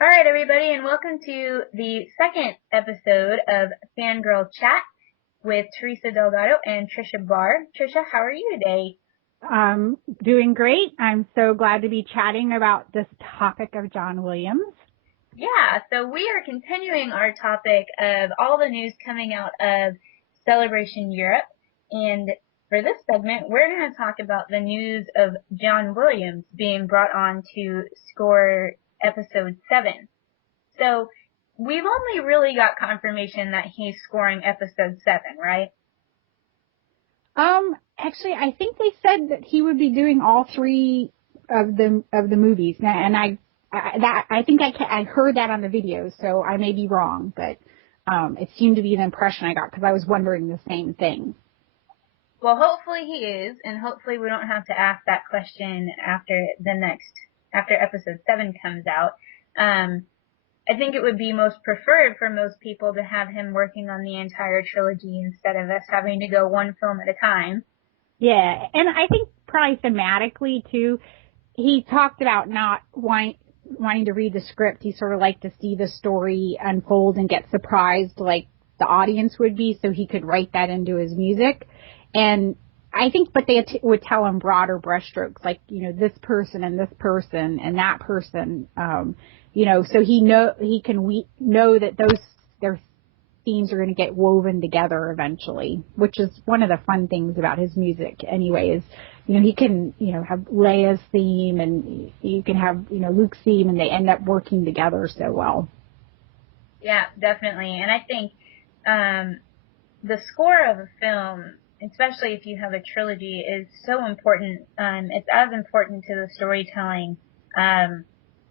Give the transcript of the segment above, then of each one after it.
All right, everybody, and welcome to the second episode of Fangirl Chat with Teresa Delgado and Tricia Barr. Tricia, how are you today? Doing great. I'm so glad to be chatting about this topic of John Williams. Yeah, so we are continuing our topic of all the news coming out of Celebration Europe. And for this segment, we're going to talk about the news of John Williams being brought on to score episode 7. So we've only really got confirmation that he's scoring episode 7, right? Actually, I think they said that he would be doing all three of the movies. Now, and I heard that on the video, so I may be wrong, but it seemed to be an impression I got because I was wondering the same thing. Well, hopefully he is, and hopefully we don't have to ask that question after episode 7 comes out. I think it would be most preferred for most people to have him working on the entire trilogy instead of us having to go one film at a time. Yeah, and I think probably thematically, too, he talked about not wanting to read the script. He sort of liked to see the story unfold and get surprised like the audience would be, so he could write that into his music. And I think, but they would tell him broader brushstrokes, like, this person and this person and that person, so he can know that their themes are going to get woven together eventually, which is one of the fun things about his music anyway, is, he can, have Leia's theme and you can have, Luke's theme, and they end up working together so well. Yeah, definitely. And I think, the score of a film, especially if you have a trilogy, is so important. It's as important to the storytelling,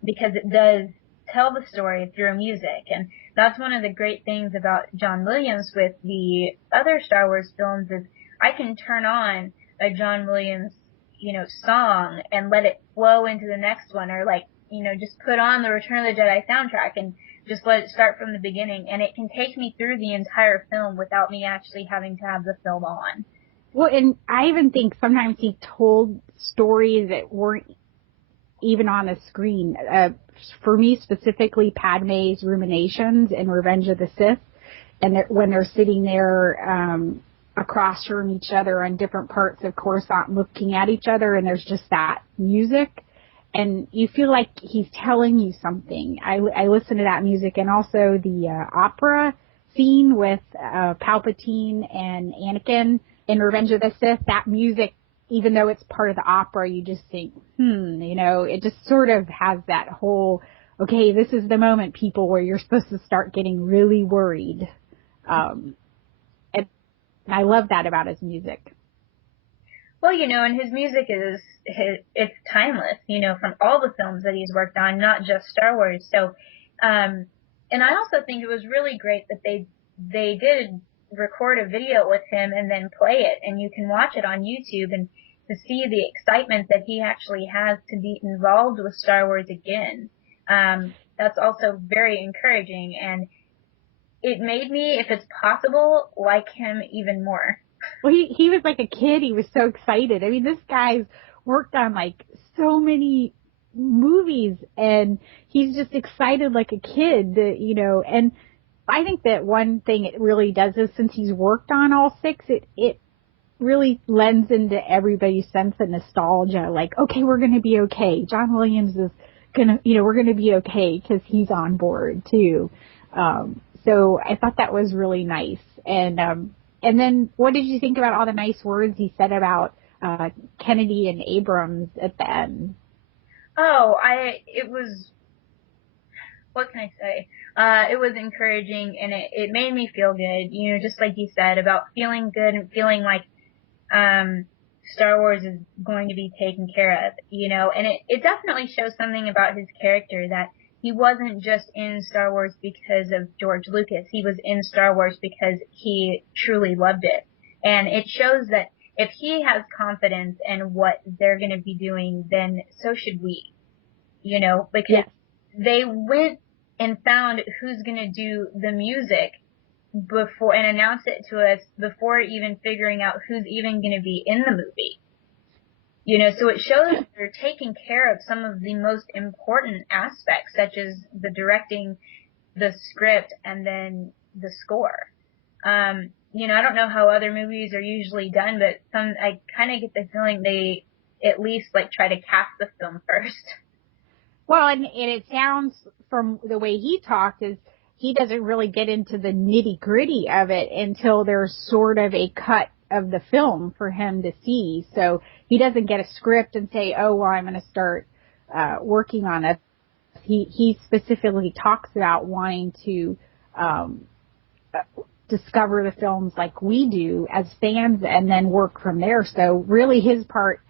because it does tell the story through music. And that's one of the great things about John Williams with the other Star Wars films is I can turn on a John Williams, song and let it flow into the next one, or just put on the Return of the Jedi soundtrack and just let it start from the beginning, and it can take me through the entire film without me actually having to have the film on. Well, and I even think sometimes he told stories that weren't even on the screen. For me specifically, Padme's ruminations in Revenge of the Sith, and when they're sitting there across from each other on different parts of Coruscant looking at each other, and there's just that music, and you feel like he's telling you something. I listen to that music, and also the opera scene with Palpatine and Anakin in Revenge of the Sith, that music, even though it's part of the opera, you just think, it just sort of has that whole, okay, this is the moment, people, where you're supposed to start getting really worried. And I love that about his music. Well, and his music it's timeless, from all the films that he's worked on, not just Star Wars. So, and I also think it was really great that they did record a video with him and then play it, and you can watch it on YouTube, and to see the excitement that he actually has to be involved with Star Wars again. That's also very encouraging, and it made me, if it's possible, like him even more. Well, he was like a kid. He was so excited. I mean, this guy's worked on like so many movies, and he's just excited like a kid, and I think that one thing it really does is, since he's worked on all 6, it really lends into everybody's sense of nostalgia. Like, okay, we're going to be okay. John Williams is going to, we're going to be okay because he's on board too. So I thought that was really nice. And then what did you think about all the nice words he said about Kennedy and Abrams at the end? What can I say? It was encouraging, and it made me feel good, just like you said, about feeling good and feeling like Star Wars is going to be taken care of, and it definitely shows something about his character, that he wasn't just in Star Wars because of George Lucas. He was in Star Wars because he truly loved it. And it shows that if he has confidence in what they're going to be doing, then so should we, because they went and found who's going to do the music before and announce it to us before even figuring out who's even going to be in the movie. So it shows they're taking care of some of the most important aspects, such as the directing, the script, and then the score. I don't know how other movies are usually done, but I kind of get the feeling they at least like try to cast the film first. Well, and it sounds from the way he talked is he doesn't really get into the nitty gritty of it until there's sort of a cut of the film for him to see. So he doesn't get a script and say, oh, well, I'm going to start working on it. He specifically talks about wanting to discover the films like we do as fans and then work from there. So really his part,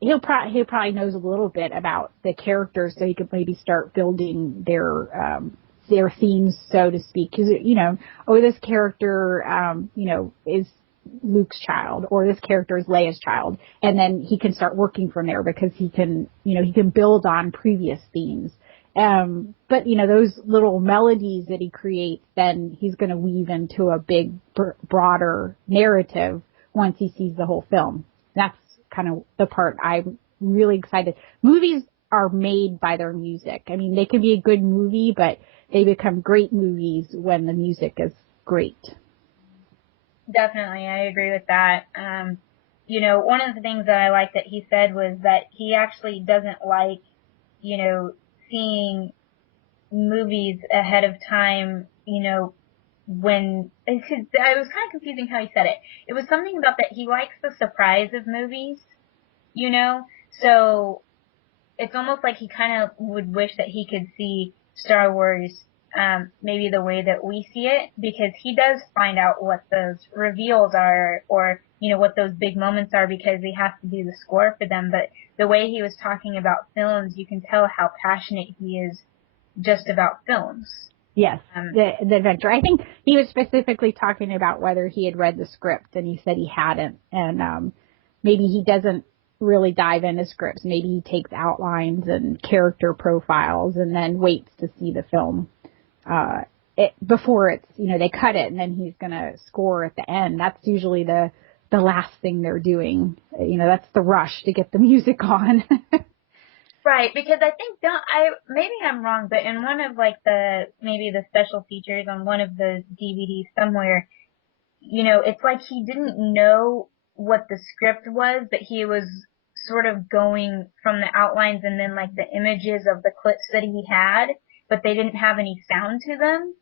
he probably knows a little bit about the characters so he could maybe start building their themes, so to speak. Because, this character, is Luke's child, or this character is Leia's child. And then he can start working from there because he can build on previous themes. But those little melodies that he creates, then he's going to weave into a big, broader narrative once he sees the whole film. That's kind of the part I'm really excited. Movies are made by their music. I mean, they can be a good movie, but they become great movies when the music is great. Definitely, I agree with that. One of the things that I like that he said was that he actually doesn't like, seeing movies ahead of time, when I was kind of confusing how he said it. It was something about that he likes the surprise of movies, so it's almost like he kind of would wish that he could see Star Wars maybe the way that we see it, because he does find out what those reveals are, or what those big moments are, because he has to do the score for them. But the way he was talking about films, you can tell how passionate he is just about films. Yes, the adventure. I think he was specifically talking about whether he had read the script, and he said he hadn't. And maybe he doesn't really dive into scripts. Maybe he takes outlines and character profiles and then waits to see the film before it's, they cut it, and then he's going to score at the end. That's usually the last thing they're doing. That's the rush to get the music on. Right, because I think maybe I'm wrong, but in one of maybe the special features on one of the DVDs somewhere, it's like he didn't know what the script was, but he was sort of going from the outlines and then like the images of the clips that he had, but they didn't have any sound to them.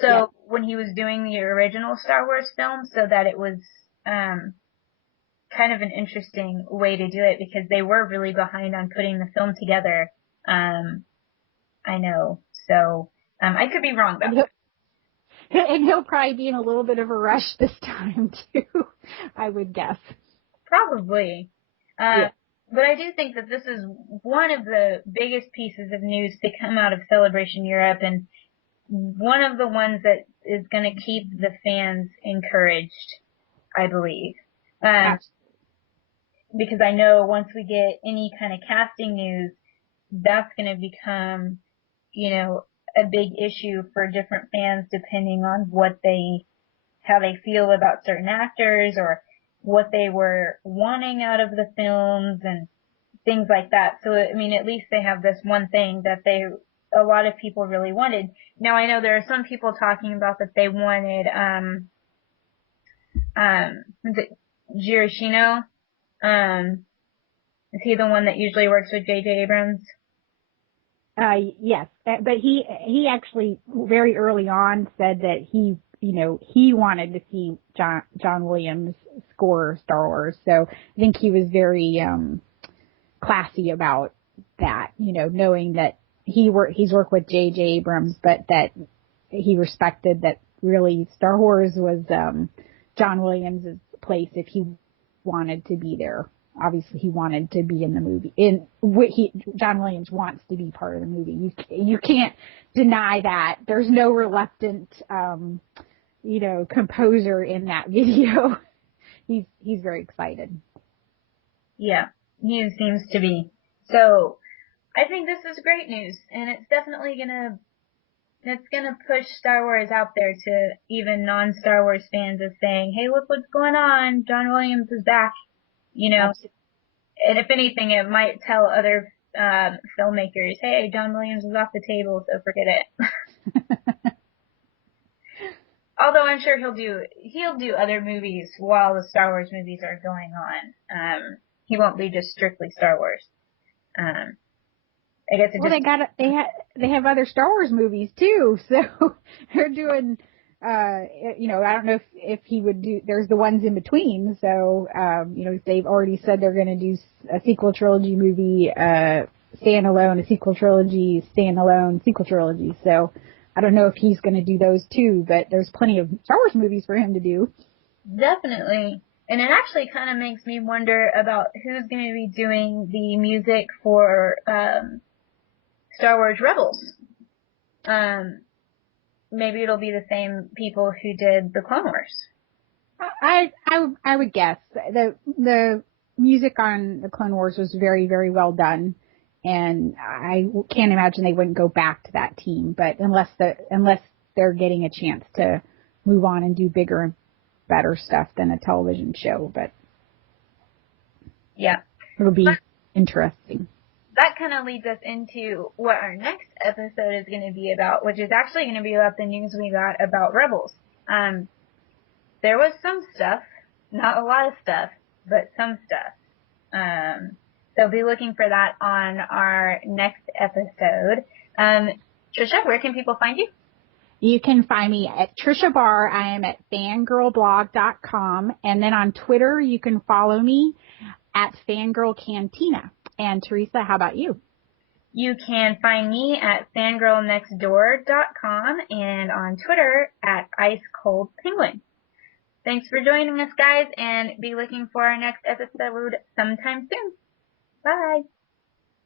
So yeah. When he was doing the original Star Wars film, so that it was kind of an interesting way to do it, because they were really behind on putting the film together. I know. So I could be wrong though. And he'll probably be in a little bit of a rush this time too, I would guess. Probably. Yeah. But I do think that this is one of the biggest pieces of news to come out of Celebration Europe, and one of the ones that is going to keep the fans encouraged, I believe. Because I know once we get any kind of casting news, that's going to become, a big issue for different fans, depending on how they feel about certain actors, or what they were wanting out of the films and things like that. So, I mean, at least they have this one thing that a lot of people really wanted. Now, I know there are some people talking about that they wanted, is it Giacchino? Is he the one that usually works with J.J. Abrams? Yes, but he actually very early on said that he wanted to see John Williams score Star Wars. So I think he was very classy about that, knowing that he's worked with J.J. Abrams, but that he respected that really Star Wars was John Williams' place if he wanted to be there. Obviously, he wanted to be in the movie. John Williams wants to be part of the movie. You can't deny that. There's no reluctant, composer in that video. He's very excited. Yeah, he seems to be. So, I think this is great news, and it's definitely gonna push Star Wars out there to even non-Star Wars fans, of saying, hey, look what's going on. John Williams is back, Absolutely. And if anything, it might tell other filmmakers, hey, John Williams is off the table, so forget it. Although I'm sure he'll do other movies while the Star Wars movies are going on. He won't be just strictly Star Wars. I guess they have other Star Wars movies too, so they're doing. I don't know if he would do. There's the ones in between, so they've already said they're going to do a sequel trilogy movie, standalone, a sequel trilogy, standalone, sequel trilogy. So I don't know if he's going to do those too, but there's plenty of Star Wars movies for him to do. Definitely. And it actually kind of makes me wonder about who's going to be doing the music for Star Wars Rebels. Maybe it'll be the same people who did the Clone Wars. I would guess the music on the Clone Wars was very, very well done, and I can't imagine they wouldn't go back to that team. But unless they're getting a chance to move on and do bigger and better stuff than a television show, but yeah, it'll be interesting. That kind of leads us into what our next episode is going to be about, which is actually going to be about the news we got about Rebels. There was some stuff, not a lot of stuff, but some stuff. So be looking for that on our next episode. Tricia, where can people find you? You can find me at Tricia Barr. I am at fangirlblog.com. And then on Twitter, you can follow me at Fangirl Cantina. And Teresa, how about you? You can find me at fangirlnextdoor.com and on Twitter at IceColdPenguin. Thanks for joining us, guys, and be looking for our next episode sometime soon. Bye.